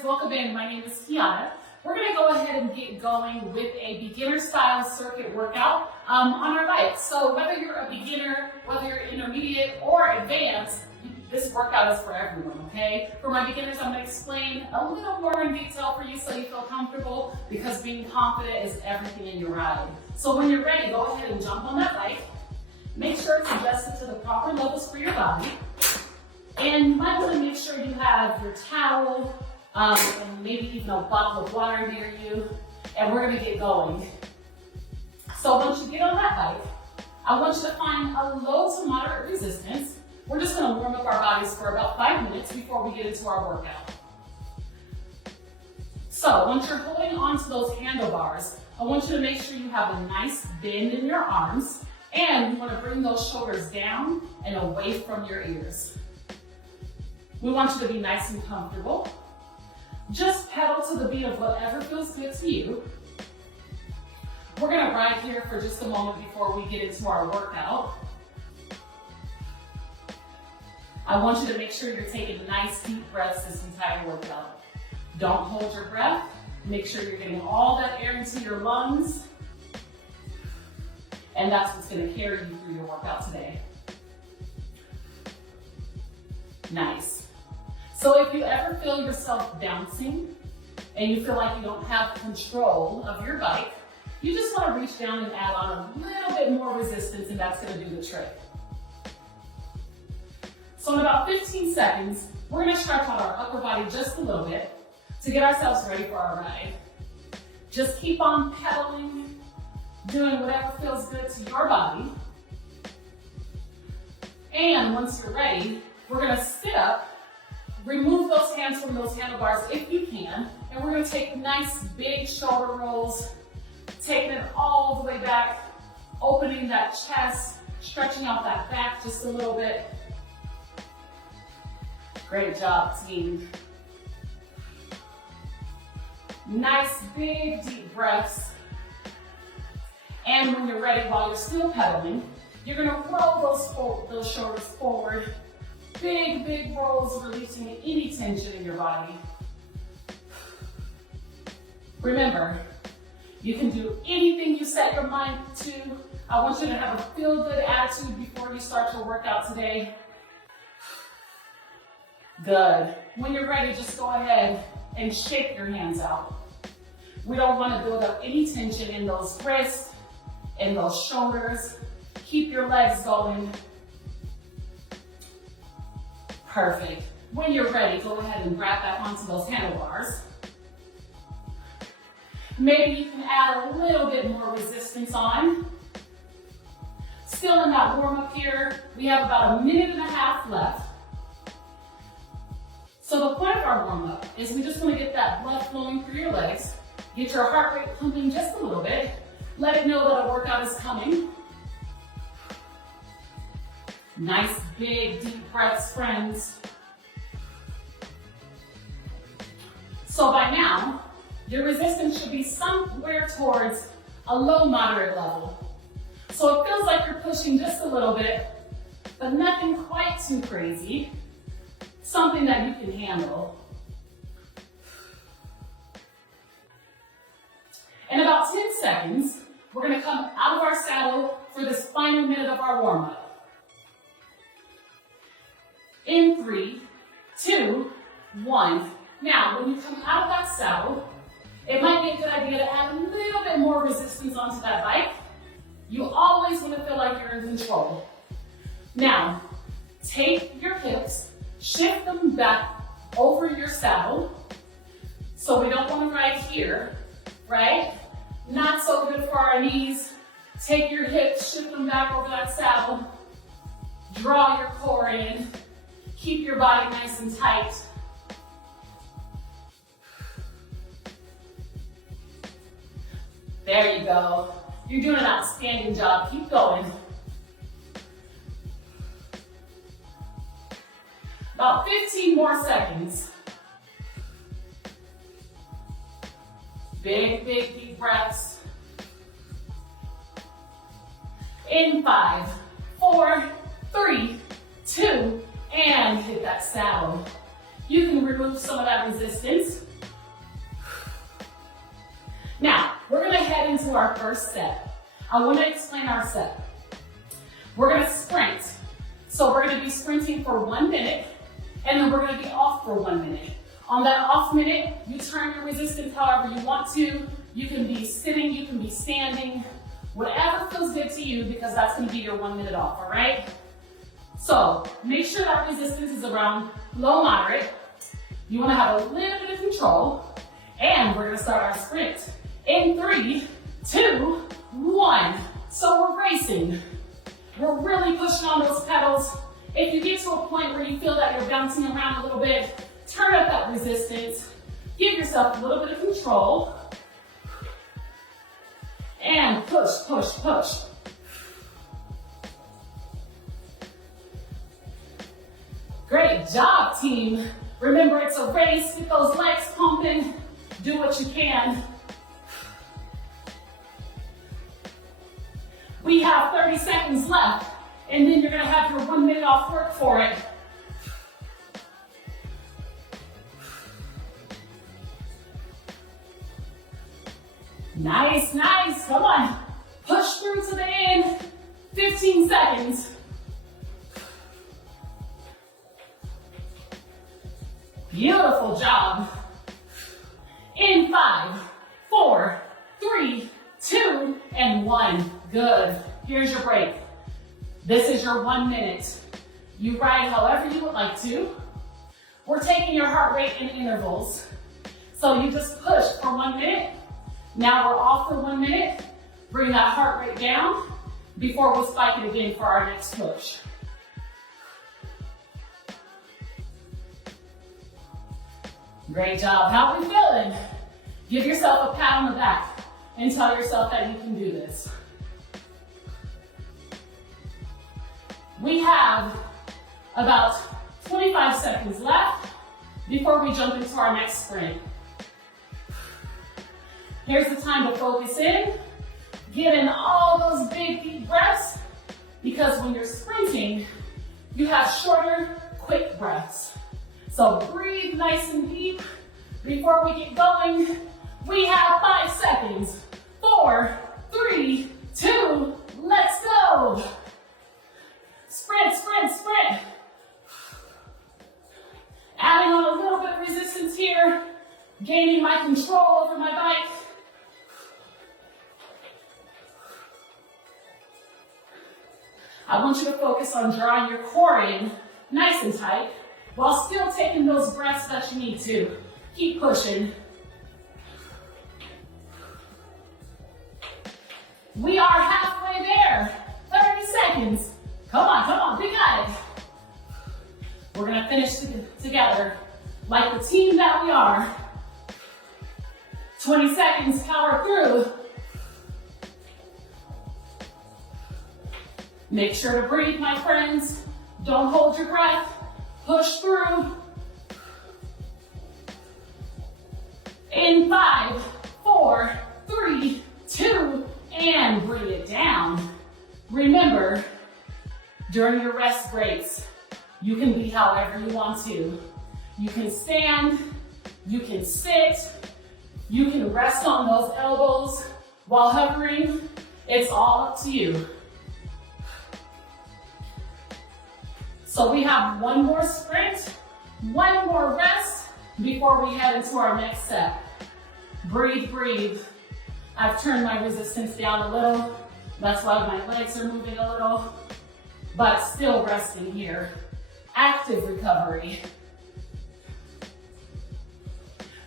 riders, welcome in. My name is Kiana. We're going to go ahead and get going with a beginner style circuit workout on our bike. So whether you're a beginner, whether you're intermediate or advanced, this workout is for everyone, okay? For my beginners, I'm going to explain a little more in detail for you so you feel comfortable, because being confident is everything in your ride. So when you're ready, go ahead and jump on that bike. Make sure it's adjusted to the proper levels for your body. And you might want to make sure you have your towel and maybe even a bottle of water near you. And we're going to get going. So once you get on that bike, I want you to find a low to moderate resistance. We're just going to warm up our bodies for about 5 minutes before we get into our workout. So once you're holding onto those handlebars, I want you to make sure you have a nice bend in your arms, and you want to bring those shoulders down and away from your ears. We want you to be nice and comfortable. Just pedal to the beat of whatever feels good to you. We're going to ride here for just a moment before we get into our workout. I want you to make sure you're taking nice deep breaths this entire workout. Don't hold your breath. Make sure you're getting all that air into your lungs. And that's what's going to carry you through your workout today. Nice. So if you ever feel yourself bouncing and you feel like you don't have control of your bike, you just want to reach down and add on a little bit more resistance, and that's going to do the trick. So in about 15 seconds, we're going to stretch out our upper body just a little bit to get ourselves ready for our ride. Just keep on pedaling, doing whatever feels good to your body. And once you're ready, we're going to sit up, remove those hands from those handlebars if you can, and we're going to take nice big shoulder rolls, taking it all the way back, opening that chest, stretching out that back just a little bit. Great job, team. Nice big deep breaths. And when you're ready, while you're still pedaling, you're gonna roll those shoulders forward. Big, big rolls, releasing any tension in your body. Remember, you can do anything you set your mind to. I want you to have a feel-good attitude before you start your workout today. Good. When you're ready, just go ahead and shake your hands out. We don't want to build up any tension in those wrists, in those shoulders. Keep your legs going. Perfect. When you're ready, go ahead and grab back onto those handlebars. Maybe you can add a little bit more resistance on. Still in that warm-up here, we have about 1.5 minutes left. So the point of our warm-up is we just want to get that blood flowing through your legs, get your heart rate pumping just a little bit, let it know that a workout is coming. Nice big deep breaths, friends. So by now, your resistance should be somewhere towards a low moderate level. So it feels like you're pushing just a little bit, but nothing quite too crazy. Something that you can handle. In about 10 seconds, we're going to come out of our saddle for this final minute of our warm-up. In 3, 2, 1. Now, when you come out of that saddle, it might be a good idea to add a little bit more resistance onto that bike. You always want to feel like you're in control. Now, take your hips, shift them back over your saddle. So we don't want to ride here, right? Not so good for our knees. Take your hips, shift them back over that saddle. Draw your core in. Keep your body nice and tight. There you go. You're doing an outstanding job. Keep going. About 15 more seconds. Big, big, deep breaths. In 5, 4, 3, 2, and hit that saddle. You can remove some of that resistance Now, we're gonna head into our first set. I wanna explain our set. We're gonna sprint. So we're gonna be sprinting for 1 minute, and then we're gonna be off for 1 minute. On that off minute, you turn your resistance however you want to. You can be sitting, you can be standing, whatever feels good to you, because that's gonna be your 1 minute off, all right? So make sure that resistance is around low moderate. You wanna have a little bit of control, and we're gonna start our sprint in 3, 2, 1. So we're racing. We're really pushing on those pedals. If you get to a point where you feel that you're bouncing around a little bit, turn up that resistance. Give yourself a little bit of control. And push, push, push. Great job, team. Remember, it's a race. Get those legs pumping. Do what you can. We have 30 seconds left, and then you're gonna have your 1 minute off work for it. Nice, nice, come on. Push through to the end, 15 seconds. Beautiful job. In 5, 4, 3, 2, and 1. Good. Here's your break. This is your 1 minute. You ride however you would like to. We're taking your heart rate in intervals. So you just push for 1 minute. Now we're off for 1 minute. Bring that heart rate down before we'll spike it again for our next push. Great job. How are we feeling? Give yourself a pat on the back and tell yourself that you can do this. We have about 25 seconds left before we jump into our next sprint. Here's the time to focus in. Get in all those big deep breaths, because when you're sprinting, you have shorter, quick breaths. So breathe nice and deep. Before we get going, we have 5 seconds. 4, 3, 2, let's go. Sprint, sprint, sprint. Adding on a little bit of resistance here, gaining my control over my bike. I want you to focus on drawing your core in nice and tight while still taking those breaths that you need to. Keep pushing. We are halfway there. 30 seconds. Come on, we got it. We're gonna finish together like the team that we are. 20 seconds, power through. Make sure to breathe, my friends. Don't hold your breath. Push through. In 5, 4, 3, 2, and bring it down. Remember, during your rest breaks, you can be however you want to. You can stand, you can sit, you can rest on those elbows while hovering. It's all up to you. So we have 1 more sprint, 1 more rest before we head into our next set. Breathe, breathe. I've turned my resistance down a little. That's why my legs are moving a little, but still resting here. Active recovery.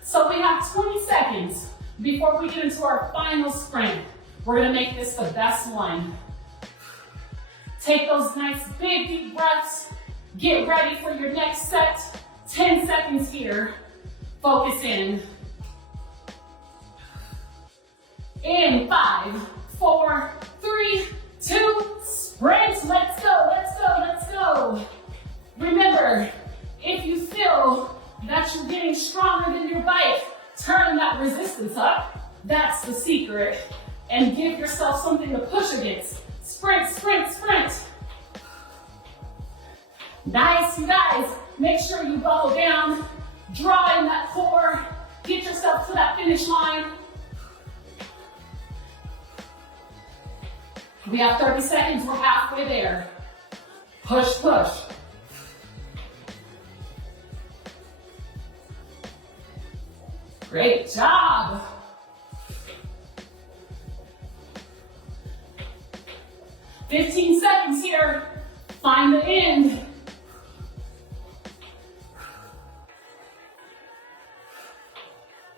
So we have 20 seconds before we get into our final sprint. We're gonna make this the best one. Take those nice big deep breaths. Get ready for your next set. 10 seconds here. Focus in. In 5, 4, 3, 2, sprint. Let's go, let's go, let's go. Remember, if you feel that you're getting stronger than your bike, turn that resistance up. That's the secret. And give yourself something to push against. Sprint, sprint, sprint. Nice, you guys. Make sure you buckle down. Draw in that core. Get yourself to that finish line. We have 30 seconds, we're halfway there. Push, push. Great job. "15 seconds here. Find the end.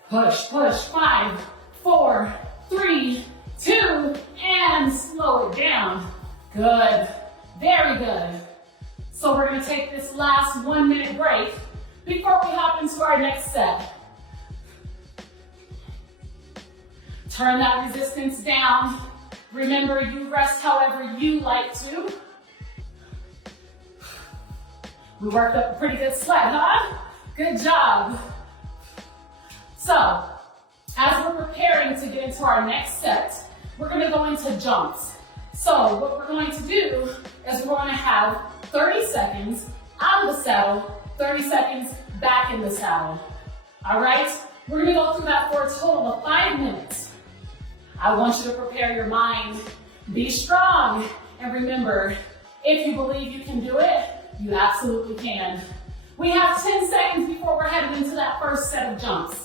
Push, push. 5, 4, 3, 2, and slow it down. Good. Very good. So we're going to take this last 1-minute break before we hop into our next set. Turn that resistance down. Remember, you rest however you like to. We worked up a pretty good sweat, huh? Good job. So, as we're preparing to get into our next set, we're going to go into jumps. So, what we're going to do is we're going to have 30 seconds out of the saddle, 30 seconds back in the saddle. All right? We're going to go through that for a total of 5 minutes. I want you to prepare your mind, be strong, and remember, if you believe you can do it, you absolutely can. We have 10 seconds before we're headed into that first set of jumps.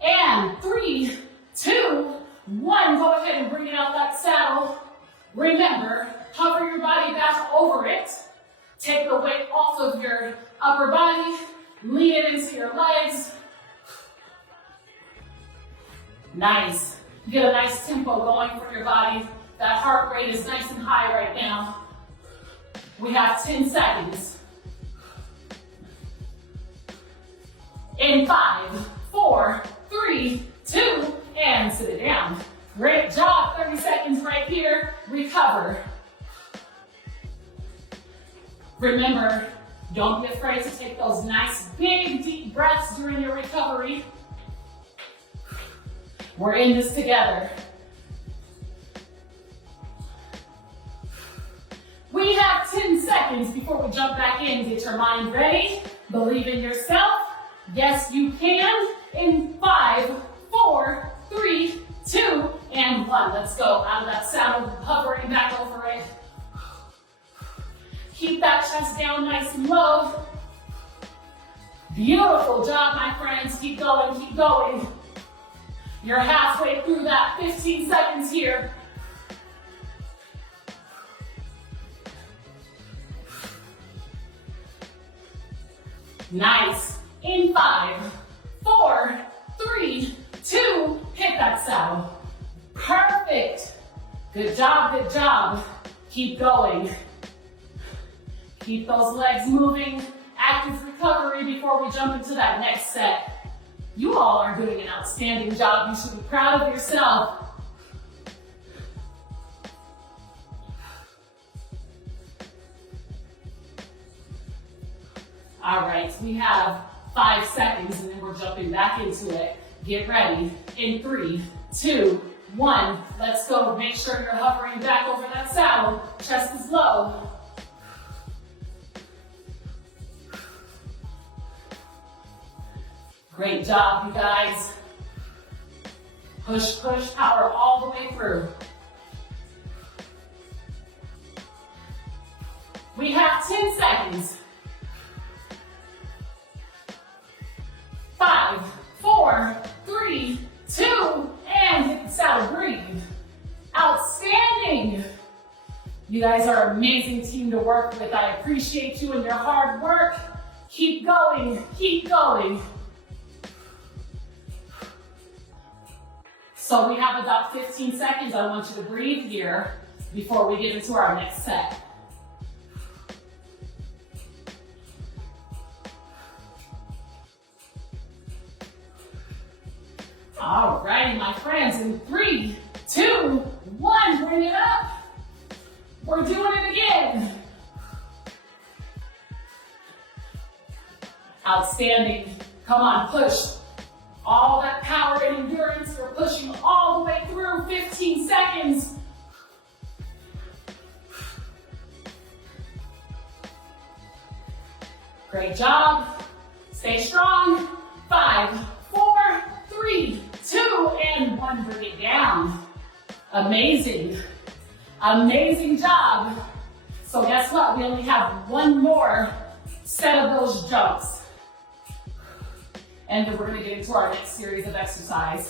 And 3, 2, 1, go ahead and bring it out that saddle. Remember, hover your body back over it. Take the weight off of your upper body, lean it into your legs. Nice. Get a nice tempo going for your body. That heart rate is nice and high right now. We have 10 seconds. In 5, 4, 3, 2, and sit it down. Great job. 30 seconds right here. Recover. Remember, don't be afraid to take those nice big deep breaths during your recovery. We're in this together. We have 10 seconds before we jump back in. Get your mind ready. Believe in yourself. Yes, you can. In 5, 4, 3, 2, and 1. Let's go. Out of that saddle, hovering back over it. Keep that chest down nice and low. Beautiful job, my friends. Keep going, keep going. You're halfway through that 15 seconds here. Nice. In 5, 4, 3, 2, hit that saddle. Perfect. Good job, good job. Keep going. Keep those legs moving. Active recovery before we jump into that next set. You all are doing an outstanding job. You should be proud of yourself. All right, we have 5 seconds and then we're jumping back into it. Get ready. In 3, 2, 1. Let's go. Make sure you're hovering back over that saddle. Chest is low. Great job, you guys. Push, push, power all the way through. We have 10 seconds. 5, 4, 3, 2, and hit the saddle. Breathe. Outstanding. You guys are an amazing team to work with. I appreciate you and your hard work. Keep going, keep going. So we have about 15 seconds. I want you to breathe here before we get into our next set. All righty, my friends, in 3, 2, 1, bring it up. We're doing it again. Outstanding. Come on, push. All that power and endurance, we're pushing all the way through. 15 seconds. Great job. Stay strong. 5, 4, 3, 2, and 1. Bring it down. Amazing. Amazing job. So guess what? We only have one more set of those jumps. And then we're gonna get into our next series of exercise.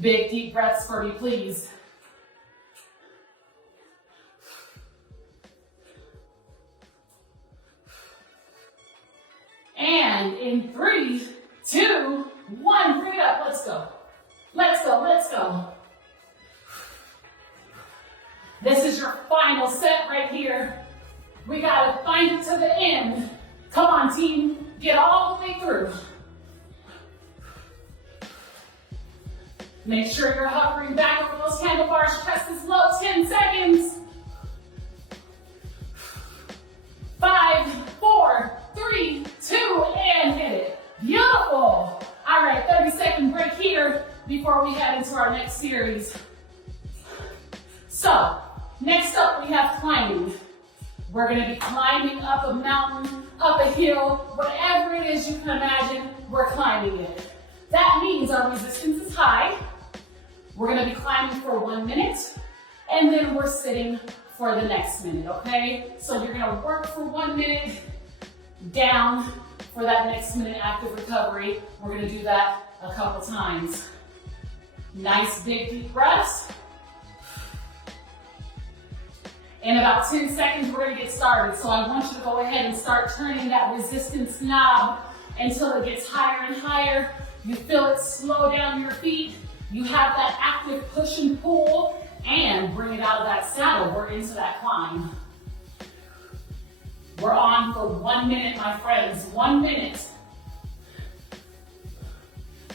Big deep breaths for me, please. And in 3, 2, 1, bring it up, let's go. Let's go, let's go. This is your final set right here. We gotta find it to the end. Come on, team, get all the way through. Make sure you're hovering back over those handlebars, chest is low, 10 seconds. 5, 4, 3, 2, and hit it. Beautiful. All right, 30-second break here before we head into our next series. So, next up we have climbing. We're gonna be climbing up a mountain, up a hill, whatever it is you can imagine, we're climbing it. That means our resistance is high. We're gonna be climbing for 1 minute, and then we're sitting for the next minute, okay? So you're gonna work for 1 minute, down for that next minute active recovery. We're gonna do that a couple times. Nice big deep breaths. In about 10 seconds, we're gonna get started. So I want you to go ahead and start turning that resistance knob until it gets higher and higher. You feel it slow down your feet. You have that active push and pull, and bring it out of that saddle. We're into that climb. We're on for 1 minute, my friends, 1 minute.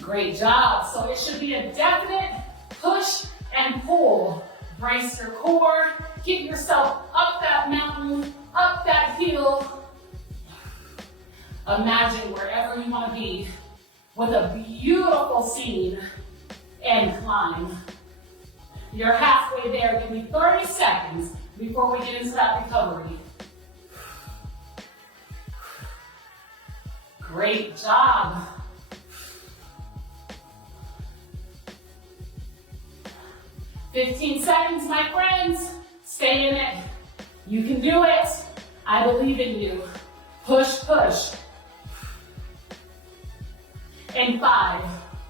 Great job. So it should be a definite push and pull. Brace your core, get yourself up that mountain, up that hill. Imagine wherever you want to be with a beautiful scene and climb. You're halfway there. Give me 30 seconds before we get into that recovery. Great job. "15 seconds, my friends. Stay in it. You can do it. I believe in you. Push, push. In 5,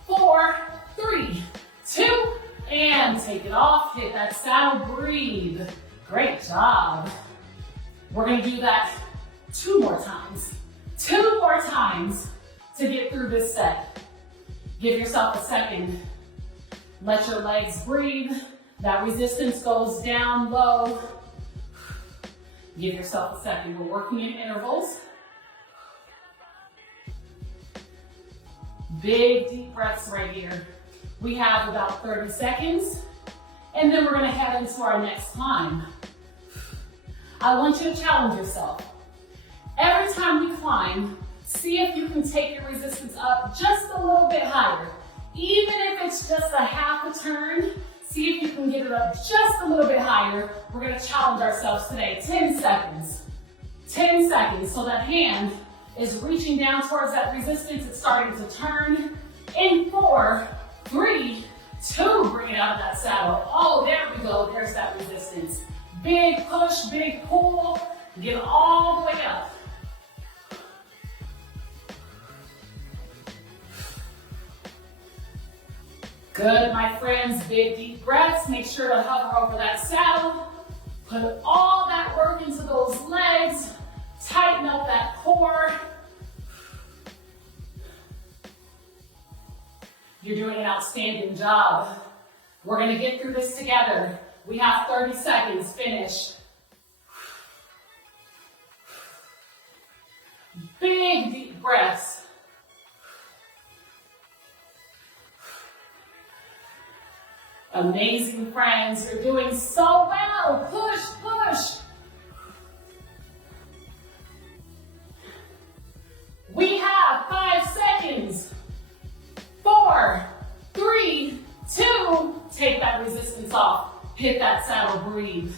4, 3, 2, and take it off. Hit that saddle, breathe. Great job. We're gonna do that 2 more times. 2 more times to get through this set. Give yourself a second. Let your legs breathe. That resistance goes down low. Give yourself a second. We're working in intervals. Big deep breaths right here. We have about 30 seconds, and then we're gonna head into our next climb. I want you to challenge yourself. Every time you climb, see if you can take your resistance up just a little bit higher. Even if it's just a half a turn, see if you can get it up just a little bit higher. We're gonna challenge ourselves today. 10 seconds. 10 seconds. So that hand is reaching down towards that resistance. It's starting to turn. In 4, 3, 2, bring it out of that saddle. Oh, there we go. There's that resistance. Big push, big pull. Get all the way up. Good, my friends, big deep breaths. Make sure to hover over that saddle. Put all that work into those legs. Tighten up that core. You're doing an outstanding job. We're gonna get through this together. We have 30 seconds, finish. Big deep breaths. Amazing, friends. You're doing so well. Push, push. We have 5 seconds. 4, 3, 2. Take that resistance off. Hit that saddle, breathe.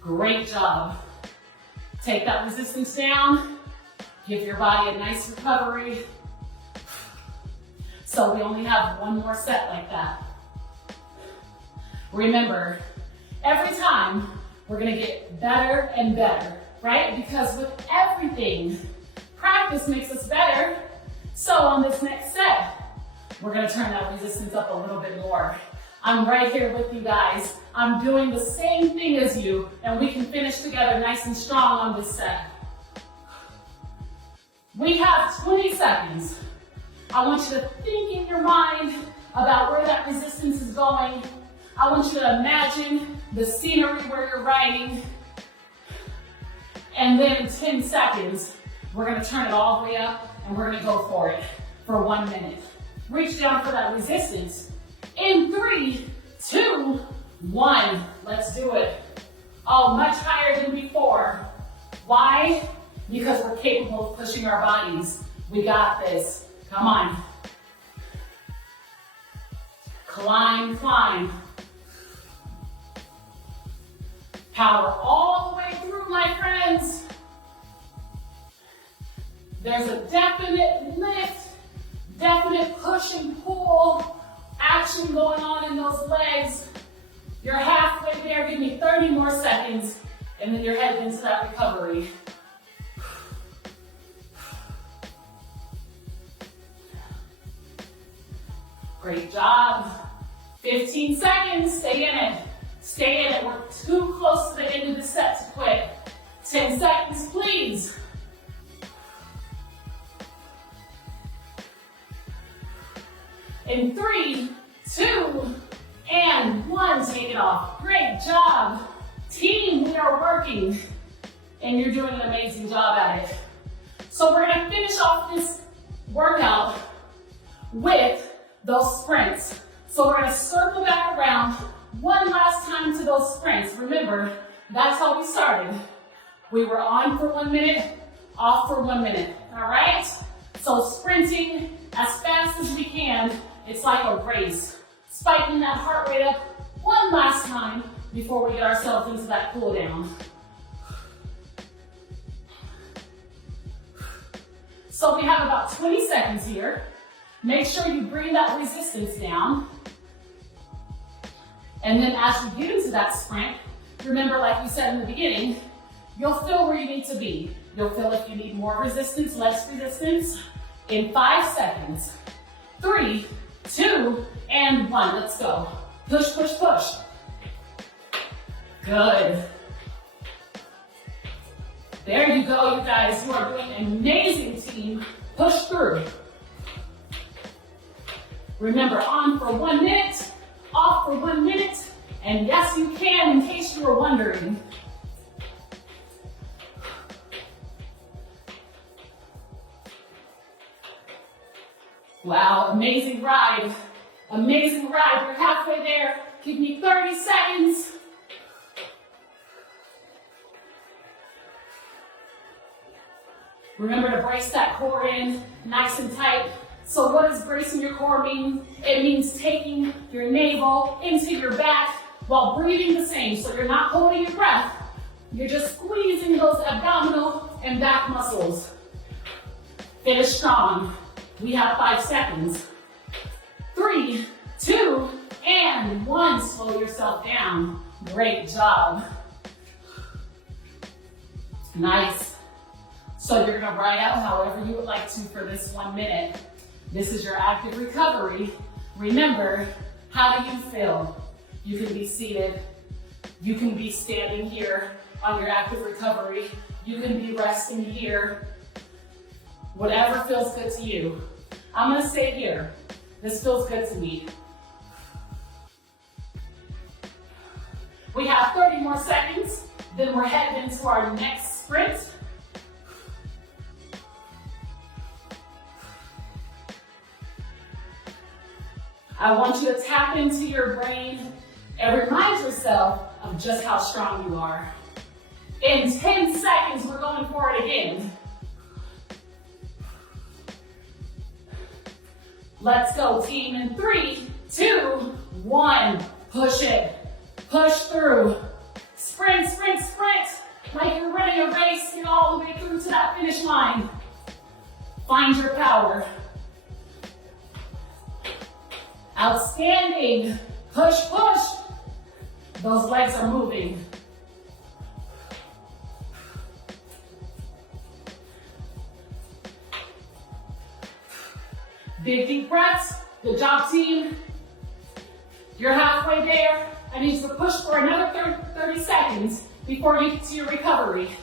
Great job. Take that resistance down. Give your body a nice recovery. So we only have one more set like that. Remember, every time we're gonna get better and better, right? Because with everything, practice makes us better. So on this next set, we're gonna turn that resistance up a little bit more. I'm right here with you guys. I'm doing the same thing as you, and we can finish together nice and strong on this set. We have 20 seconds. I want you to think in your mind about where that resistance is going. I want you to imagine the scenery where you're riding. And then in 10 seconds, we're gonna turn it all the way up and we're gonna go for it for 1 minute. Reach down for that resistance. In 3, 2, 1, let's do it. Oh, much higher than before. Why? Because we're capable of pushing our bodies. We got this. Come on. Climb, climb. Power all the way through, my friends. There's a definite lift, definite push and pull action going on in those legs. You're halfway there. Give me 30 more seconds, and then you're headed into that recovery. Great job. 15 seconds, stay in it. Stay in it, we're too close to the end of the set to quit. 10 seconds, please. In 3, 2, and 1, take it off. Great job. Team, we are working, and you're doing an amazing job at it. So we're gonna finish off this workout with those sprints. So we're gonna circle back around one last time to those sprints. Remember, that's how we started. We were on for 1 minute, off for 1 minute, all right? So sprinting as fast as we can, it's like a race. Spiking that heart rate up one last time before we get ourselves into that cool down. So we have about 20 seconds here. Make sure you bring that resistance down. And then as you get into that sprint, remember, like we said in the beginning, you'll feel where you need to be. You'll feel if you need more resistance, less resistance. In 5 seconds, 3, 2, and 1, let's go. Push, push, push. Good. There you go, you guys. You are doing an amazing, team. Push through. Remember, on for 1 minute, off for 1 minute, and yes, you can, in case you were wondering. Wow, amazing ride. Amazing ride. We're halfway there. Give me 30 seconds. Remember to brace that core in nice and tight. So what does bracing your core mean? It means taking your navel into your back while breathing the same. So you're not holding your breath. You're just squeezing those abdominal and back muscles. Finish strong. We have 5 seconds. 3, 2, and 1. Slow yourself down. Great job. Nice. So you're gonna ride out however you would like to for this 1 minute. This is your active recovery. Remember, how do you feel? You can be seated. You can be standing here on your active recovery. You can be resting here. Whatever feels good to you. I'm gonna stay here. This feels good to me. We have 30 more seconds, then we're headed into our next sprint. I want you to tap into your brain and remind yourself of just how strong you are. In 10 seconds, we're going for it again. Let's go, team. In 3, 2, 1. Push it. Push through. Sprint, sprint, sprint. Like you're running a race, get all the way through to that finish line. Find your power. Outstanding. Push, push. Those legs are moving. Big deep breaths. Good job, team. You're halfway there. I need you to push for another 30 seconds before you get to your recovery.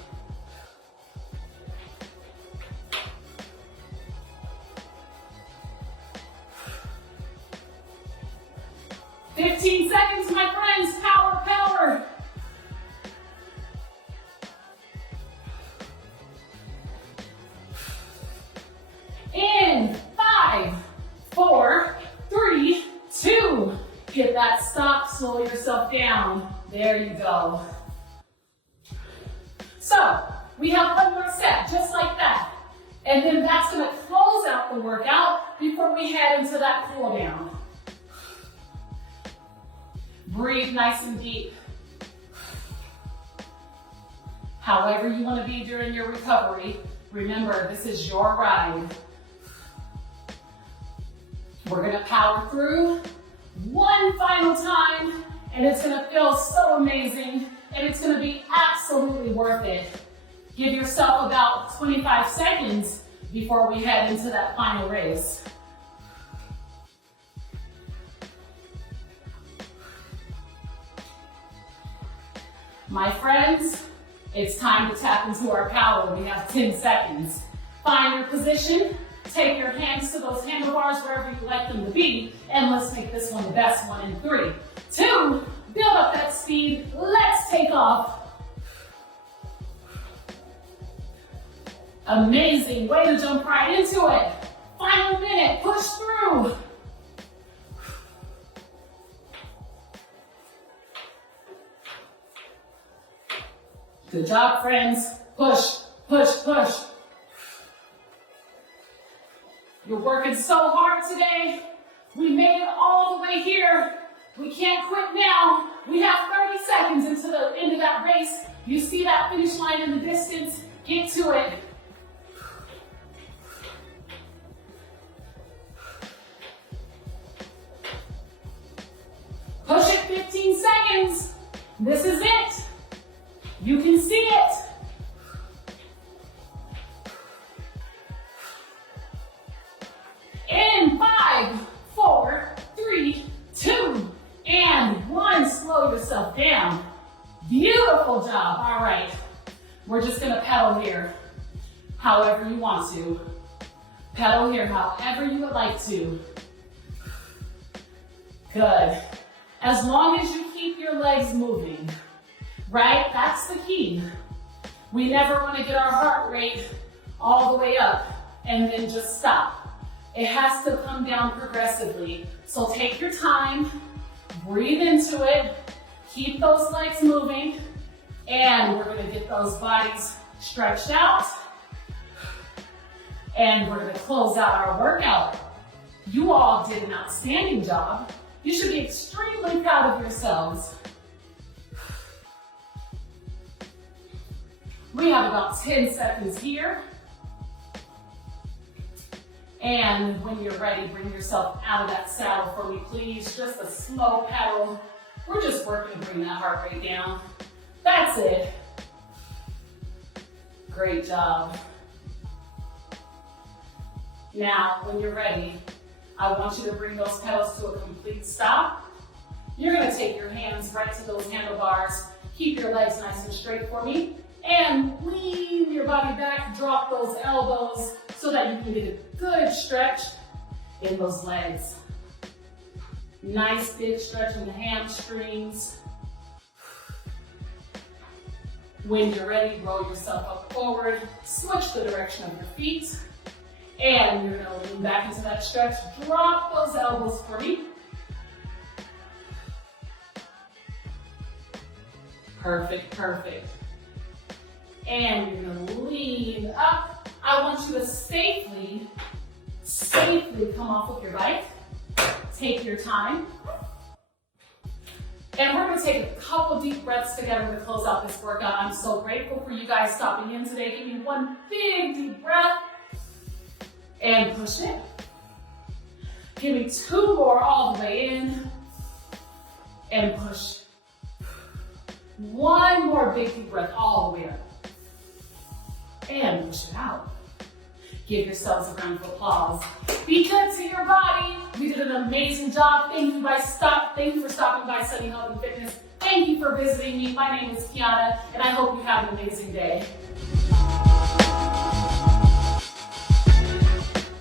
"15 seconds, my friends. Power, power." In 5, 4, 3, 2. Hit that stop, slow yourself down. There you go. So, we have one more set, just like that. And then that's gonna close out the workout before we head into that cool down. Breathe nice and deep. However you wanna be during your recovery, remember, this is your ride. We're gonna power through one final time, and it's gonna feel so amazing, and it's gonna be absolutely worth it. Give yourself about 25 seconds before we head into that final race. My friends, it's time to tap into our power. We have 10 seconds. Find your position. Take your hands to those handlebars wherever you like them to be, and let's make this one the best one in 3, 2, build up that speed. Let's take off. Amazing, way to jump right into it. Final minute, push through. Good job, friends. Push, push, push. You're working so hard today. We made it all the way here. We can't quit now. We have 30 seconds into the end of that race. You see that finish line in the distance. Get to it. Push it 15 seconds. This is it. You can see it. In 5, 4, 3, 2, and 1. Slow yourself down. Beautiful job. All right. We're just going to pedal here however you want to. Pedal here however you would like to. Good. As long as you keep your legs moving, right? That's the key. We never want to get our heart rate all the way up and then just stop. It has to come down progressively. So take your time, breathe into it, keep those legs moving, and we're gonna get those bodies stretched out, and we're gonna close out our workout. You all did an outstanding job. You should be extremely proud of yourselves. We have about 10 seconds here. And when you're ready, bring yourself out of that saddle for me, please. Just a slow pedal. We're just working to bring that heart rate down. That's it. Great job. Now, when you're ready, I want you to bring those pedals to a complete stop. You're gonna take your hands right to those handlebars. Keep your legs nice and straight for me. And lean your body back, drop those elbows so that you can get a good stretch in those legs. Nice big stretch in the hamstrings. When you're ready, roll yourself up forward, switch the direction of your feet, and you're gonna lean back into that stretch. Drop those elbows for me. Perfect, perfect. And you're gonna lean up. I want you to safely come off of your bike. Take your time. And we're gonna take a couple deep breaths together to close out this workout. I'm so grateful for you guys stopping in today. Give me one big deep breath and push it. Give me 2 more all the way in. And push. 1 more big deep breath all the way up. And push it out. Give yourselves a round of applause. Be good to your body. You did an amazing job. Thank you for stopping by Study Health and Fitness. Thank you for visiting me. My name is Kiana, and I hope you have an amazing day.